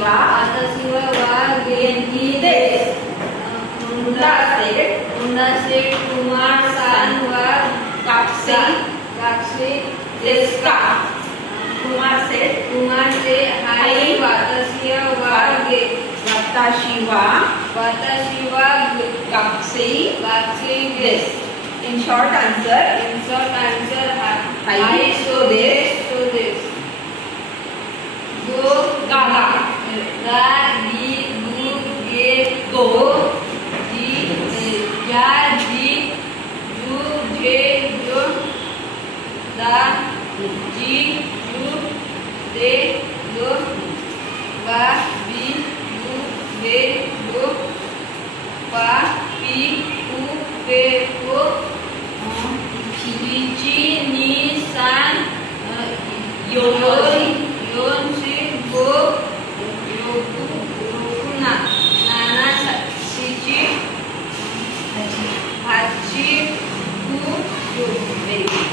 Watashi wa genki desu. Honda said, Kumar-san wa kakushi desu ka? Kumar said, Hai, watashi wa kakushi desu. In short answer, Hai so desu. Go gaga. Ga di gu ge go. Ji ja ji ju je jo. Da ji ju de do. Ba bi bu be go. Pa pi pu pe go. Ichi ni san yon shi go yoku na nana shichi hachi ku yo.